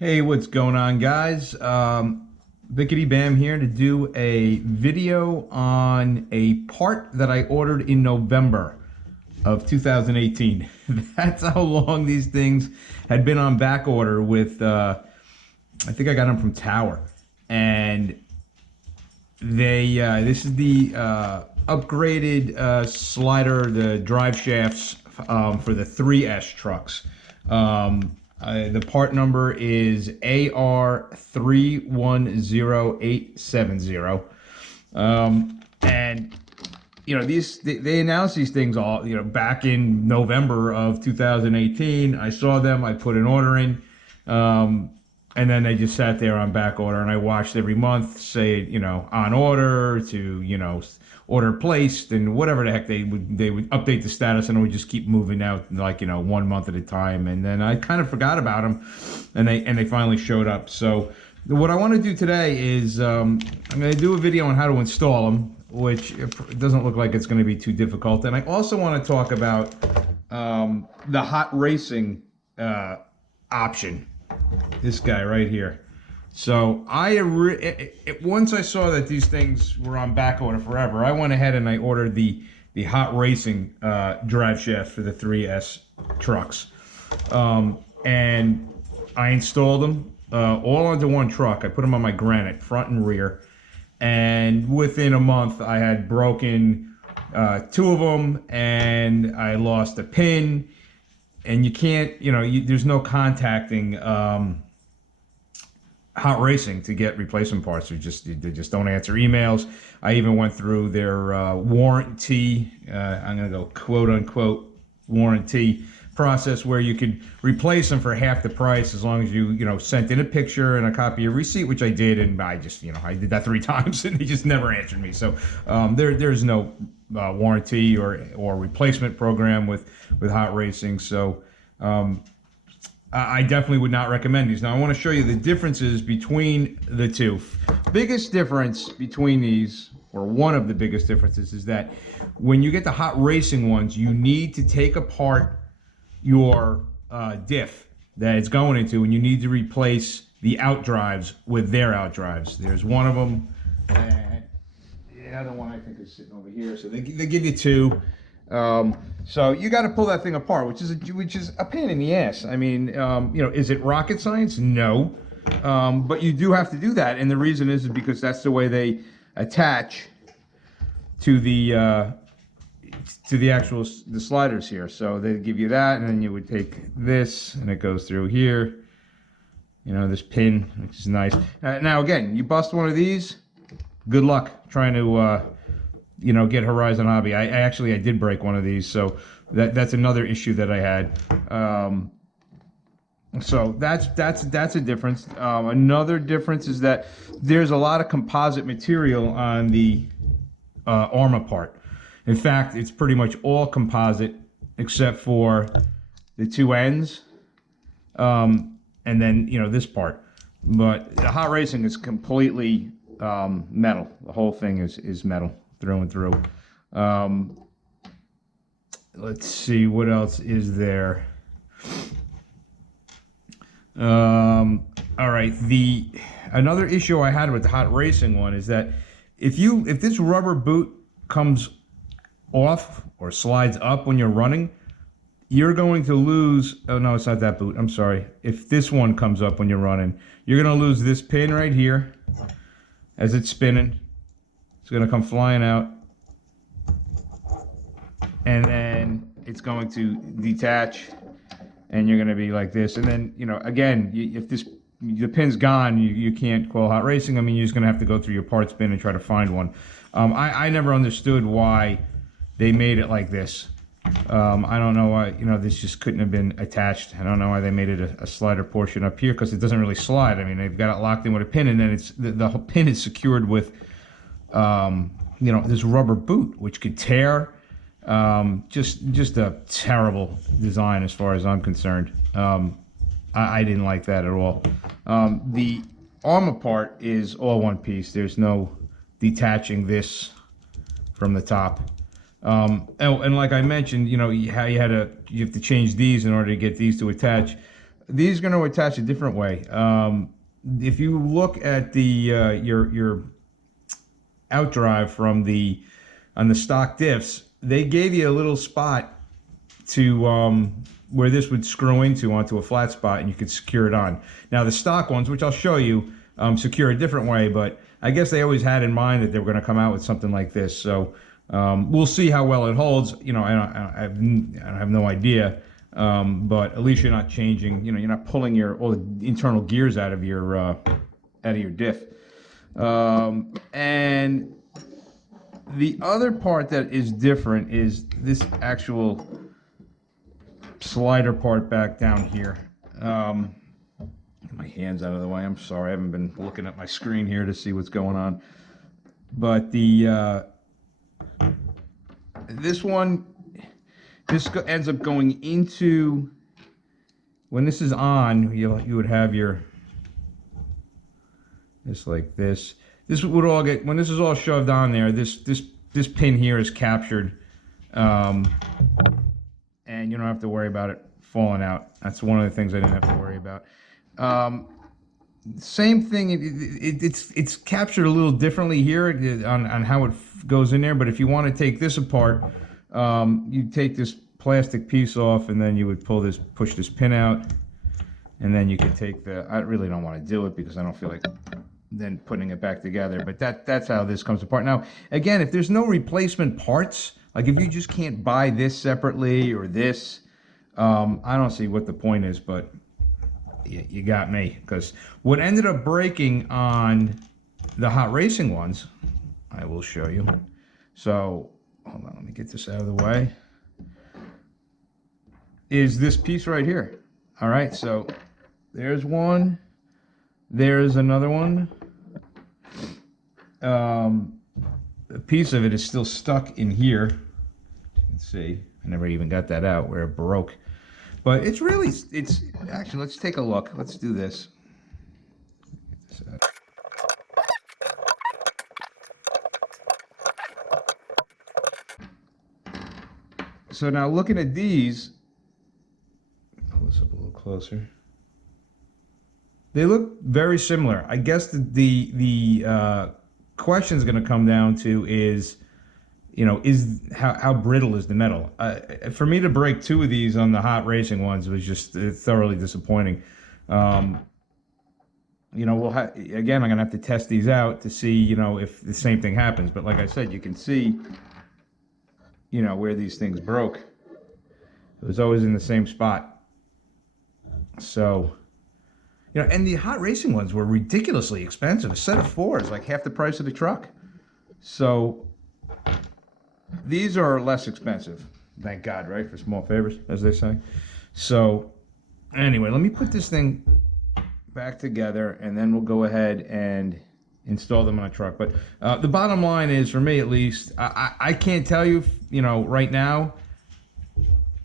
Hey, what's going on, guys? Bickety Bam here to do a video on a part that I ordered in November of 2018. That's how long these things had been on back order with, I think I got them from Tower. And this is the upgraded slider, the drive shafts for the 3S trucks. The part number is AR310870. And they announced these things all back in November of 2018. I saw them, I put an order in, and then they just sat there on back order, and I watched every month say on order to order placed, and whatever the heck they would update the status, and it would just keep moving out like 1 month at a time. And then I kind of forgot about them, and they finally showed up. So what I want to do today is I'm going to do a video on how to install them, which it doesn't look like it's going to be too difficult. And I also want to talk about the hot racing option, this guy right here. So once I saw that these things were on back order forever, I went ahead and I ordered the hot racing drive shaft for the 3S trucks, and I installed them all onto one truck. I put them on my Granite front and rear, and within a month I had broken 2 of them, and I lost a pin. And you can't, there's no contacting Hot Racing to get replacement parts. They just don't answer emails. I even went through their warranty. I'm gonna go quote unquote warranty process where you could replace them for half the price as long as you sent in a picture and a copy of receipt, which I did, and I just I did that 3 times and they just never answered me. So there's no warranty or replacement program with Hot Racing. So I definitely would not recommend these. Now I want to show you the differences between the two. Biggest difference between these, or one of the biggest differences, is that when you get the Hot Racing ones, you need to take apart your diff that it's going into, and you need to replace the outdrives with their outdrives. There's one of them, and the other one I think is sitting over here. So they give you 2. So you got to pull that thing apart, which is a pain in the ass. I mean, is it rocket science? No, but you do have to do that, and the reason is because that's the way they attach to the actual sliders here. So they give you that, and then you would take this, and it goes through here. This pin, which is nice. Now again, you bust one of these, good luck trying to get Horizon Hobby. I did break one of these, so that's another issue that I had. So that's a difference. Another difference is that there's a lot of composite material on the Arrma part. In fact, it's pretty much all composite except for the 2 ends, and then this part. But the Hot Racing is completely metal. The whole thing is metal through and through. Let's see, what else is there? All right, another issue I had with the Hot Racing one is that if this rubber boot comes off or slides up when you're running, you're going to lose. Oh no, it's not that boot, I'm sorry. If this one comes up when you're running, you're going to lose this pin right here as it's spinning. It's going to come flying out, and then it's going to detach, and you're going to be like this. And then again, if the pin's gone, you can't call Hot Racing. I mean, you're just going to have to go through your parts bin and try to find one. I never understood why they made it like this. I don't know why this just couldn't have been attached. I don't know why they made it a slider portion up here, because it doesn't really slide. I mean, they've got it locked in with a pin, and then it's the whole pin is secured with this rubber boot, which could tear. Just a terrible design as far as I'm concerned. I didn't like that at all. The Arrma part is all one piece. There's no detaching this from the top. And like I mentioned, you have to change these in order to get these to attach. these are going to attach a different way. If you look at the your outdrive from on the stock diffs, they gave you a little spot to where this would screw into onto a flat spot, and you could secure it on. Now the stock ones, which I'll show you, secure a different way, but I guess they always had in mind that they were going to come out with something like this. So we'll see how well it holds. You know, I have no idea, but at least you're not changing. You know, you're not pulling all the internal gears out of your diff. And the other part that is different is this actual slider part back down here. Get my hands out of the way. I'm sorry, I haven't been looking at my screen here to see what's going on. But the this ends up going into, when this is on, you would have your, just like this. This would all get, when this is all shoved on there, this pin here is captured, and you don't have to worry about it falling out. That's one of the things I didn't have to worry about. Same thing, it's captured a little differently here on how it goes in there, but if you want to take this apart, you take this plastic piece off, and then you would push this pin out, and then you could take I really don't want to do it because I don't feel like then putting it back together, but that's how this comes apart. Now, again, if there's no replacement parts, like if you just can't buy this separately or this, I don't see what the point is, but you got me. Because what ended up breaking on the hot racing ones, I will show you. So, hold on, let me get this out of the way, is this piece right here. All right, so there's one, there's another one. A piece of it is still stuck in here. You can see, I never even got that out where it broke. But it's actually, let's take a look. Let's do this. So now looking at these, pull this up a little closer. They look very similar. I guess the question is going to come down to is, you know, how brittle is the metal? For me to break two of these on the hot racing ones was just thoroughly disappointing. You know, again, I'm going to have to test these out to see, you know, if the same thing happens. But like I said, you can see, you know, where these things broke. It was always in the same spot. So, you know, and the hot racing ones were ridiculously expensive. A set of four is like half the price of the truck. So these are less expensive. Thank God, right? For small favors, as they say. So anyway, let me put this thing back together, and then we'll go ahead and install them on a truck. But the bottom line is, for me at least, I can't tell you, you know, right now,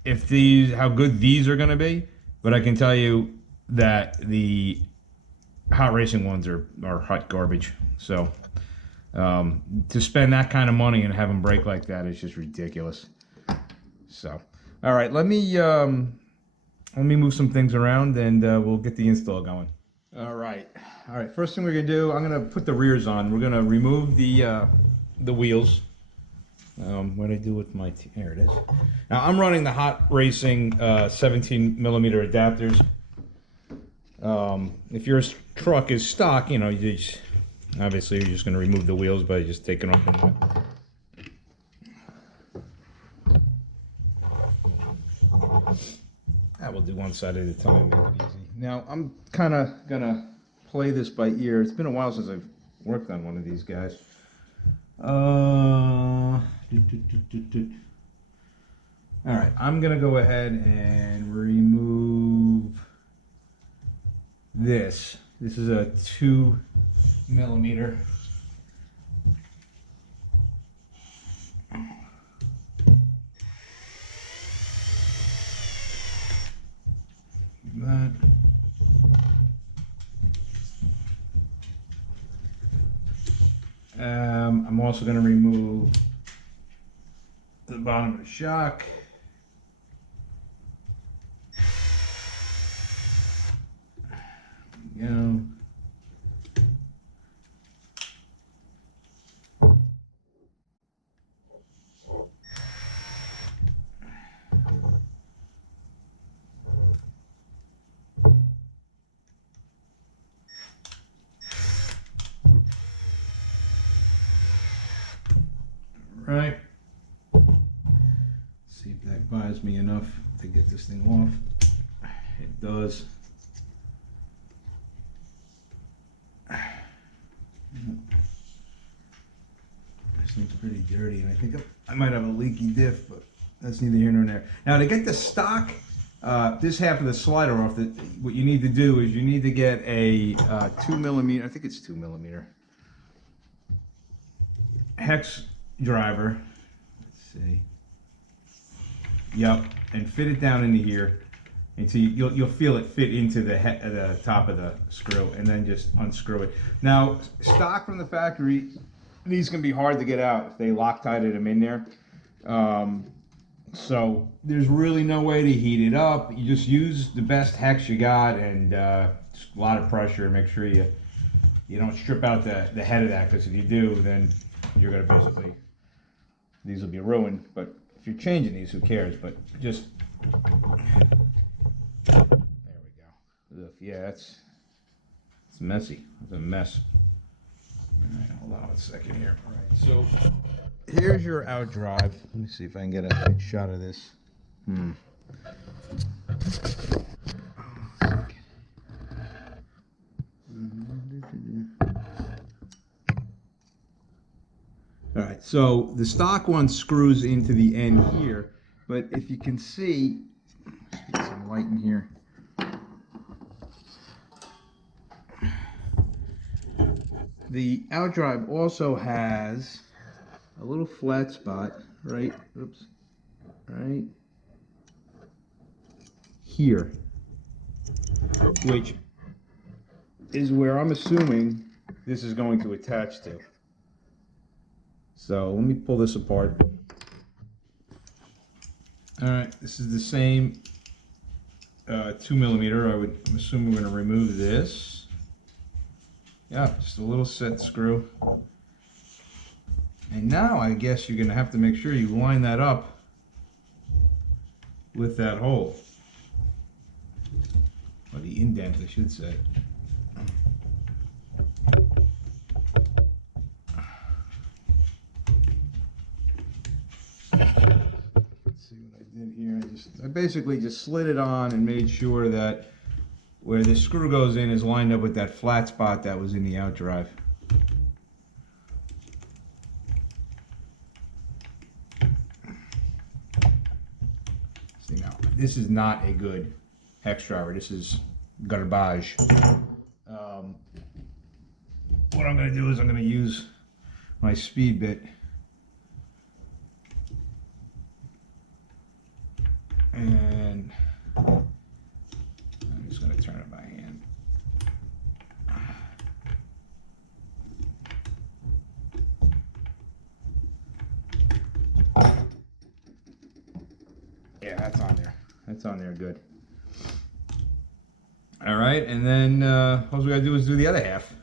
how good these are going to be, but I can tell you that the hot racing ones are hot garbage. So to spend that kind of money and have them break like that is just ridiculous. So, all right, let me move some things around, and we'll get the install going. All right. First thing we're gonna do, I'm gonna put the rears on. We're gonna remove the wheels. What did I do with my? Here it is. Now I'm running the hot racing 17 millimeter adapters. If your truck is stock, you know, obviously you're just going to remove the wheels by just taking off the nut. I will do one side at a time, make it easy. Now I'm kind of going to play this by ear. It's been a while since I've worked on one of these guys. All right, I'm going to go ahead and remove this. This is a 2 millimeter. That. I'm also going to remove the bottom of the shock. go. Right. See if that buys me enough to get this thing off. It does. This thing's pretty dirty, and I think I might have a leaky diff, but that's neither here nor there. Now, to get the stock, this half of the slider off, what you need to do is you need to get a 2mm, I think it's 2mm, hex driver. Let's see. Yep, and fit it down into here until you'll feel it fit into the top of the screw, and then just unscrew it. Now, stock from the factory, these can be hard to get out if they Loctited them in there. So there's really no way to heat it up. You just use the best hex you got, and just a lot of pressure. Make sure you don't strip out the head of that, because if you do, then you're gonna basically, these will be ruined. But if you're changing these, who cares? But just, there we go. Ugh, yeah, it's messy. It's a mess. All right, hold on a second here. All right, so here's your out drive. Let me see if I can get a good shot of this. All right, so the stock one screws into the end here, but if you can see, let's get some light in here. The out drive also has a little flat spot right here, which is where I'm assuming this is going to attach to. So let me pull this apart. All right, this is the same 2mm. I'm assuming we're going to remove this. Yeah, just a little set screw. And now I guess you're going to have to make sure you line that up with that hole. Or the indent, I should say. Let's see what I did here. I basically just slid it on and made sure that where the screw goes in is lined up with that flat spot that was in the out drive. See, now this is not a good hex driver. This is garbage. What I'm going to do is I'm going to use my speed bit and I'm just going to turn it by hand. Yeah, that's on there. That's on there good. All right, and then all we got to do is do the other half.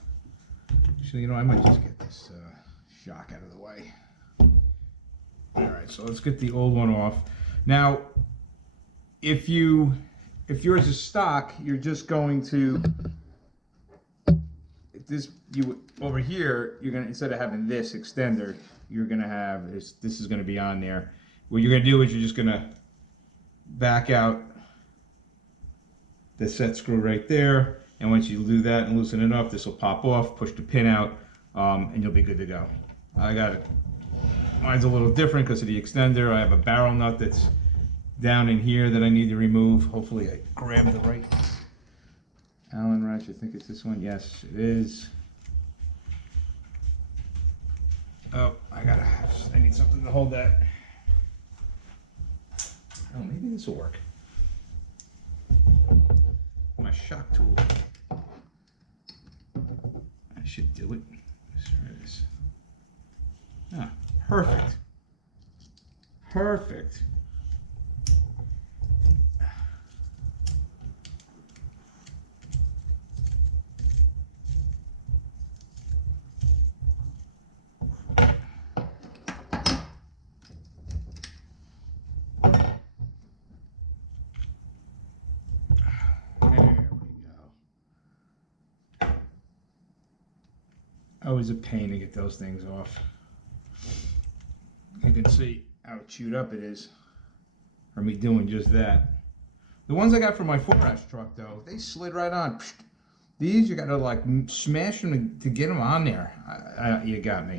Actually, you know, I might just get this shock out of the way. All right, so let's get the old one off. Now, if yours is stock, you're just going to, over here, you're gonna, instead of having this extender, you're gonna have this is gonna be on there. What you're gonna do is you're just gonna back out the set screw right there, and once you do that and loosen it up, this will pop off, push the pin out, and you'll be good to go. I got it. Mine's a little different because of the extender. I have a barrel nut that's down in here that I need to remove. Hopefully I grabbed the right Allen wrench. I think it's this one. Yes, it is. Oh, I need something to hold that. Oh, maybe this will work. My shock tool. I should do it. Let's try this. Ah, perfect. Perfect. Always a pain to get those things off. You can see how chewed up it is from me doing just that. The ones I got from my 4S truck though, they slid right on. These you gotta like smash them to get them on there. You got me.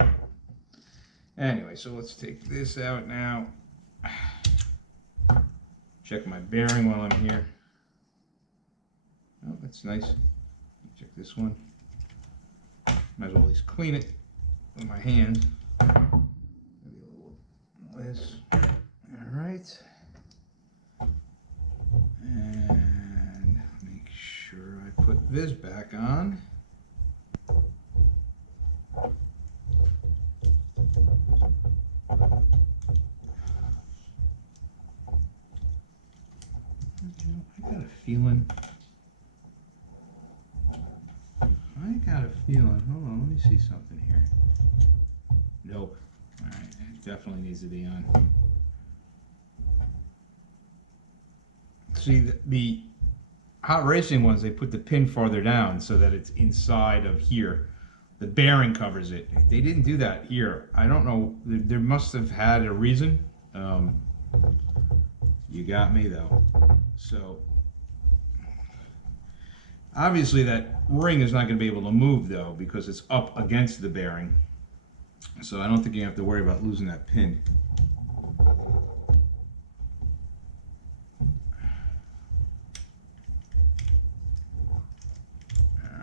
Anyway, so let's take this out now. Check my bearing while I'm here. Oh, that's nice. Check this one. Might as well at least clean it with my hands. Maybe a little this. All right. And make sure I put this back on. I got a feeling. Hold on, let me see something here. Nope. All right, it definitely needs to be on. See, the hot racing ones, they put the pin farther down so that it's inside of here. The bearing covers it. They didn't do that here. I don't know. There must have had a reason. You got me though. So obviously that ring is not going to be able to move though because it's up against the bearing. So I don't think you have to worry about losing that pin.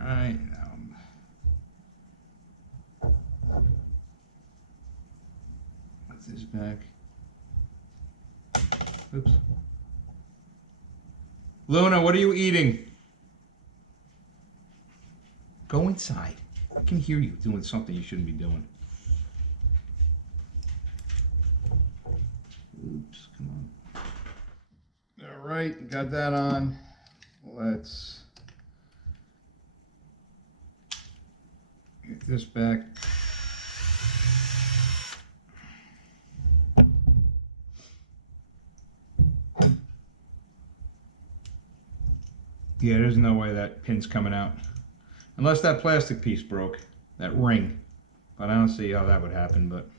Alright, now put this back. Oops. Luna, what are you eating? Go inside. I can hear you doing something you shouldn't be doing. Oops, come on. All right, got that on. Let's get this back. Yeah, there's no way that pin's coming out. Unless that plastic piece broke, that ring. But I don't see how that would happen, but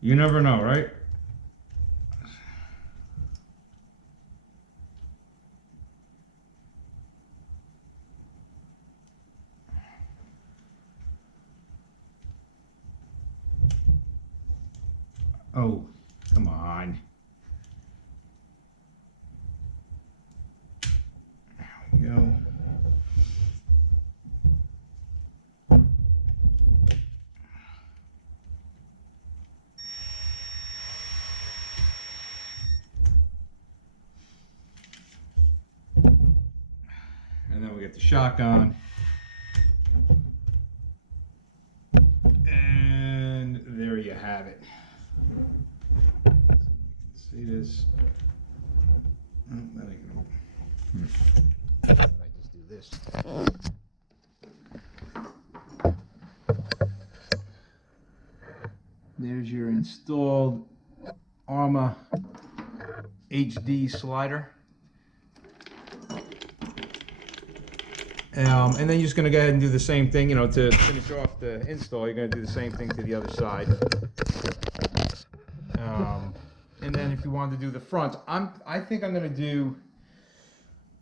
you never know, right? Oh, come on. There we go. And then we get the shock on. And there you have it. See this? Oh, that ain't gonna. How did I just do this? There's your installed Arrma HD slider. And then you're just going to go ahead and do the same thing, you know, to finish off the install. You're going to do the same thing to the other side. And then if you want to do the front, I think I'm going to do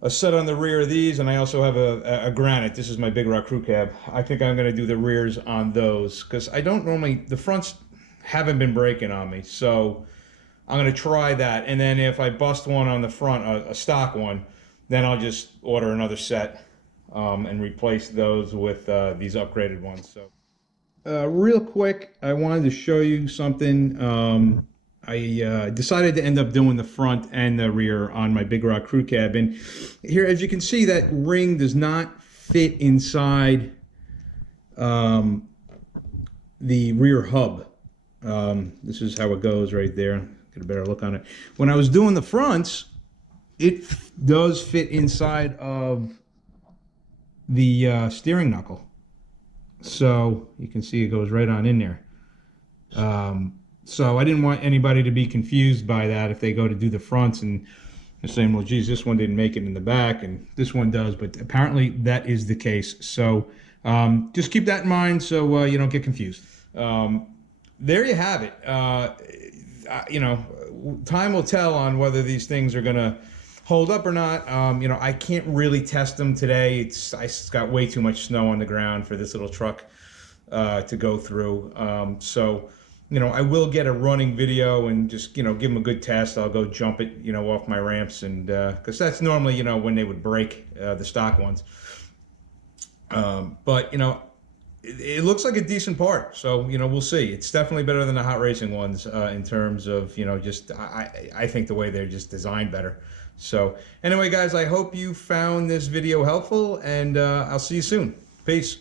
a set on the rear of these, and I also have a granite. This is my Big Rock crew cab. I think I'm going to do the rears on those because I don't normally, the fronts haven't been breaking on me, so I'm going to try that. And then if I bust one on the front, a stock one, then I'll just order another set. And replace those with these upgraded ones. So, real quick, I wanted to show you something. I decided to end up doing the front and the rear on my Big Rock crew cab, and here, as you can see, that ring does not fit inside the rear hub. This is how it goes right there. Get a better look on it. When I was doing the fronts, it does fit inside of the steering knuckle, so you can see it goes right on in there. So I didn't want anybody to be confused by that if they go to do the fronts and they're saying, well, geez, this one didn't make it in the back and this one does, but apparently that is the case. So Just keep that in mind so you don't get confused. There you have it. You know, time will tell on whether these things are going to hold up or not. You know, I can't really test them today. It's got way too much snow on the ground for this little truck to go through. So, you know, I will get a running video and just, you know, give them a good test. I'll go jump it, you know, off my ramps, and because that's normally, you know, when they would break, the stock ones. But, you know, it looks like a decent part, so, you know, we'll see. It's definitely better than the hot racing ones in terms of, you know, just I think the way they're just designed better. So anyway, guys, I hope you found this video helpful, and I'll see you soon. Peace.